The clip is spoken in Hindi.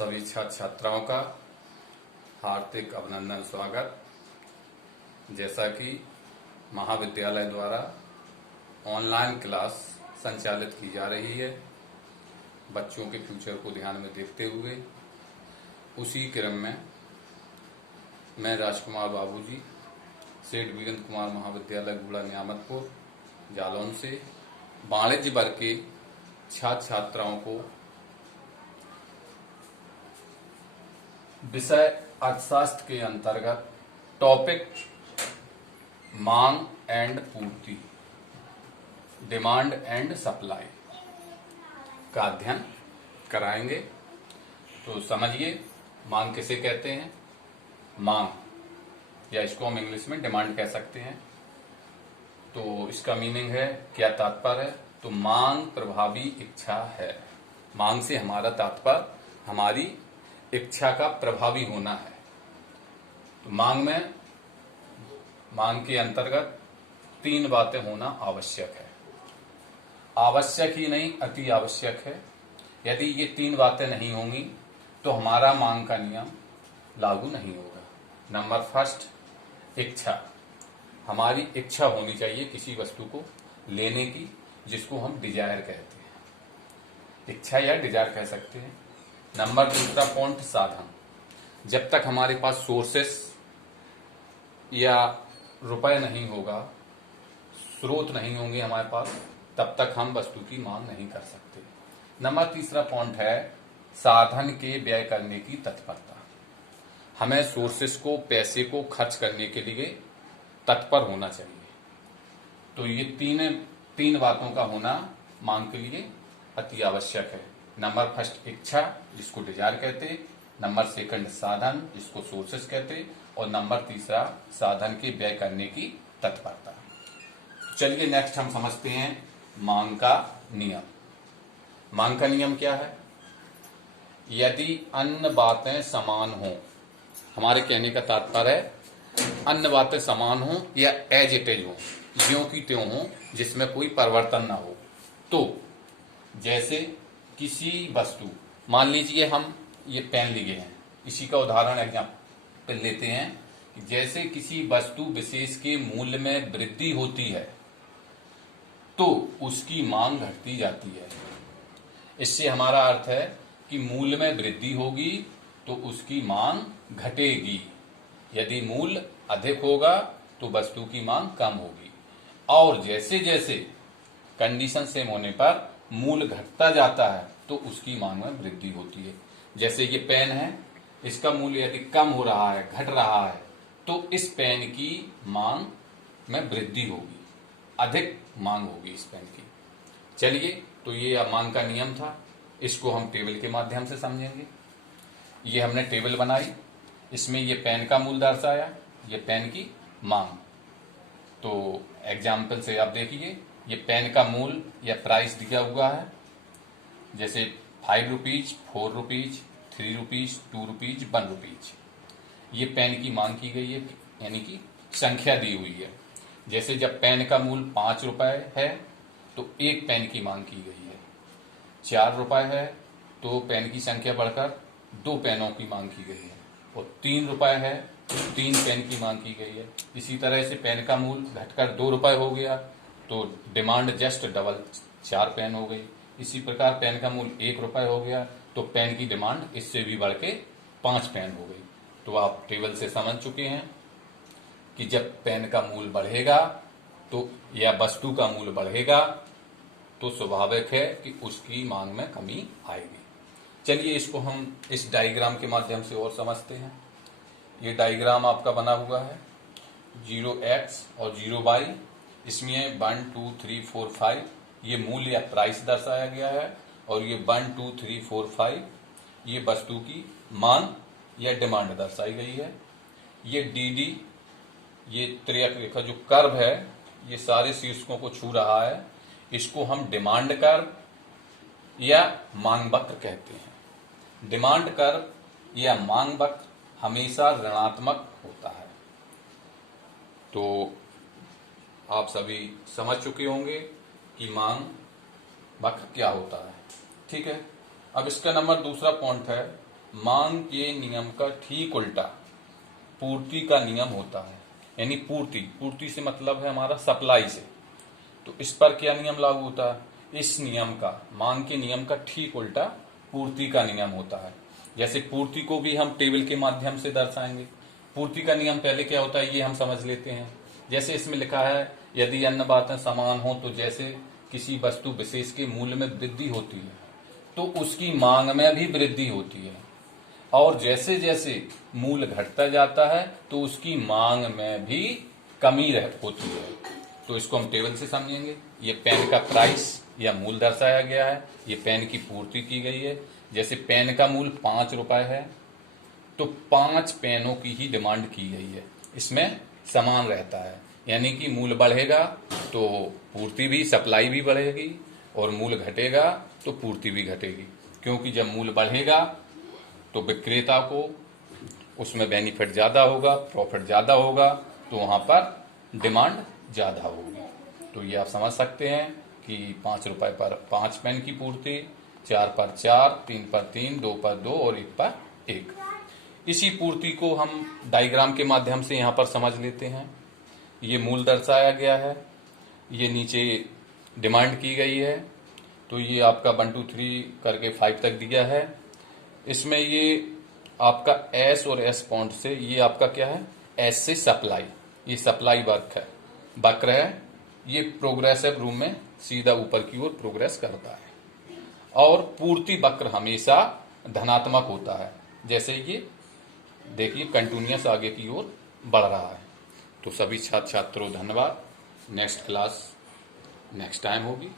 सभी छात्र छात्राओं का हार्दिक अभिनंदन स्वागत। जैसा कि महाविद्यालय द्वारा ऑनलाइन क्लास संचालित की जा रही है बच्चों के फ्यूचर को ध्यान में देखते हुए, उसी क्रम में मैं राजकुमार बाबूजी सेठ वीरेंद्र कुमार महाविद्यालय गुड़ा नियामतपुर जालौन से वाणिज्य वर्ग के छात्र छात्राओं को विषय अर्थशास्त्र के अंतर्गत टॉपिक मांग एंड पूर्ति, डिमांड एंड सप्लाई का अध्ययन कराएंगे। तो समझिए, मांग किसे कहते हैं। मांग, या इसको हम इंग्लिश में डिमांड कह सकते हैं। तो इसका मीनिंग है, क्या तात्पर्य है। तो मांग प्रभावी इच्छा है। मांग से हमारा तात्पर्य हमारी इच्छा का प्रभावी होना है। तो मांग के अंतर्गत 3 बातें होना आवश्यक है। आवश्यक ही नहीं, अति आवश्यक है। यदि ये 3 बातें नहीं होंगी तो हमारा मांग का नियम लागू नहीं होगा। नंबर फर्स्ट, इच्छा। हमारी इच्छा होनी चाहिए किसी वस्तु को लेने की, जिसको हम डिजायर कहते हैं। इच्छा या डिजायर कह सकते हैं। नंबर दूसरा पॉइंट, साधन। जब तक हमारे पास सोर्सेस या रुपए नहीं होगा, स्रोत नहीं होंगे हमारे पास, तब तक हम वस्तु की मांग नहीं कर सकते। नंबर तीसरा पॉइंट है साधन के व्यय करने की तत्परता। हमें सोर्सेस को, पैसे को खर्च करने के लिए तत्पर होना चाहिए। तो ये तीन बातों का होना मांग के लिए अति आवश्यक है। नंबर फर्स्ट इच्छा, जिसको डिजायर कहते। नंबर सेकंड साधन, जिसको सोर्सेस कहते। और नंबर तीसरा साधन के व्यय करने की तत्परता। चलिए नेक्स्ट हम समझते हैं मांग का नियम। मांग का नियम क्या है। यदि अन्य बातें समान हों, हमारे कहने का तात्पर्य है अन्य बातें समान हों या एज इट इज हों, ज्यों की त्यों हों, जिसमें कोई परिवर्तन ना हो। तो जैसे किसी वस्तु, मान लीजिए हम ये पेन लिए हैं, इसी का उदाहरण एग्जाम्पल लेते हैं कि जैसे किसी वस्तु विशेष के मूल्य में वृद्धि होती है तो उसकी मांग घटती जाती है। इससे हमारा अर्थ है कि मूल्य में वृद्धि होगी तो उसकी मांग घटेगी। यदि मूल्य अधिक होगा तो वस्तु की मांग कम होगी। और जैसे जैसे कंडीशन सेम होने पर मूल्य घटता जाता है तो उसकी मांग में वृद्धि होती है। जैसे ये पेन है, इसका मूल्य यदि कम हो रहा है, घट रहा है, तो इस पेन की मांग में वृद्धि होगी, अधिक मांग होगी इस पेन की। चलिए, तो ये मांग का नियम था। इसको हम टेबल के माध्यम से समझेंगे। ये हमने टेबल बनाई, इसमें ये पेन का मूल्य दर्शाया, ये पेन की मांग। तो एग्जाम्पल से आप देखिए, ये पेन का मूल्य या प्राइस दिया हुआ है, जैसे 5 rupees, 4 rupees, 3 rupees, 2 rupees, 1 rupees. ये पेन की मांग की गई है, यानी कि संख्या दी हुई है। जैसे जब पेन का मूल्य 5 रुपए है तो एक पेन की मांग की गई है। 4 रुपए है तो पेन की संख्या बढ़कर 2 पेनों की मांग की गई है। और 3 रुपए है तो 3 पेन की मांग की गई है। इसी तरह से पेन का मूल्य घटकर 2 रुपए हो गया तो डिमांड जस्ट डबल, 4 पेन हो गई। इसी प्रकार पेन का मूल्य 1 रुपए हो गया तो पेन की डिमांड इससे भी बढ़ के 5 पेन हो गई। तो आप टेबल से समझ चुके हैं कि जब पेन का मूल्य बढ़ेगा तो, या वस्तु का मूल्य बढ़ेगा, तो स्वाभाविक है कि उसकी मांग में कमी आएगी। चलिए, इसको हम इस डायग्राम के माध्यम से और समझते हैं। ये डायग्राम आपका बना हुआ है 0x और 0y। इसमें 1 2 3 4 5 ये मूल्य या प्राइस दर्शाया गया है, और ये 1 2 3 4 5 ये वस्तु की मांग या डिमांड दर्शाई गई है। ये dd, ये त्रियक रेखा जो कर्व है, ये सारे शीर्षकों को छू रहा है। इसको हम डिमांड कर्व या मांग वक्र कहते हैं। डिमांड कर्व या मांग वक्र हमेशा ऋणात्मक होता है। तो आप सभी समझ चुके होंगे कि मांग वक्र क्या होता है। ठीक है, अब इसका नंबर दूसरा पॉइंट है मांग के नियम का ठीक उल्टा पूर्ति का नियम होता है। यानी पूर्ति से मतलब है हमारा सप्लाई से। तो इस पर क्या नियम लागू होता है? इस नियम का, मांग के नियम का ठीक उल्टा पूर्ति का नियम होता है। जैसे पूर्ति को भी हम टेबल के माध्यम से दर्शाएंगे। पूर्ति का नियम पहले क्या होता है ये हम समझ लेते हैं। जैसे इसमें लिखा है, यदि अन्य बातें समान हो तो जैसे किसी वस्तु विशेष के मूल्य में वृद्धि होती है तो उसकी मांग में भी वृद्धि होती है, और जैसे जैसे मूल्य घटता जाता है तो उसकी मांग में भी कमी होती है। तो इसको हम टेबल से समझेंगे। ये पेन का प्राइस या मूल्य दर्शाया गया है, ये पेन की पूर्ति की गई है। जैसे पेन का मूल्य 5 रुपए है तो 5 पेनों की ही डिमांड की गई है, इसमें समान रहता है। यानी कि मूल्य बढ़ेगा तो पूर्ति भी, सप्लाई भी बढ़ेगी, और मूल्य घटेगा तो पूर्ति भी घटेगी। क्योंकि जब मूल्य बढ़ेगा तो विक्रेता को उसमें बेनिफिट ज्यादा होगा, प्रॉफिट ज्यादा होगा, तो वहां पर डिमांड ज्यादा होगी। तो ये आप समझ सकते हैं कि 5 रुपए पर 5 पेन की पूर्ति, 4 पर 4, 3 पर 3, 2 पर 2 और 1 पर 1। इसी पूर्ति को हम डायग्राम के माध्यम से यहाँ पर समझ लेते हैं। ये मूल्य दर्शाया गया है, ये नीचे डिमांड की गई है। तो ये आपका 1 2 3 करके 5 तक दिया है। इसमें ये आपका एस और एस पॉइंट से, ये आपका क्या है, एस से सप्लाई, ये सप्लाई वक्र है। ये प्रोग्रेसिव रूप में सीधा ऊपर की ओर प्रोग्रेस करता है, और पूर्ति वक्र हमेशा धनात्मक होता है। जैसे ये देखिए कंटिन्यूअस आगे की ओर बढ़ रहा है। तो सभी छात्र छात्रों धन्यवाद। नेक्स्ट क्लास नेक्स्ट टाइम होगी।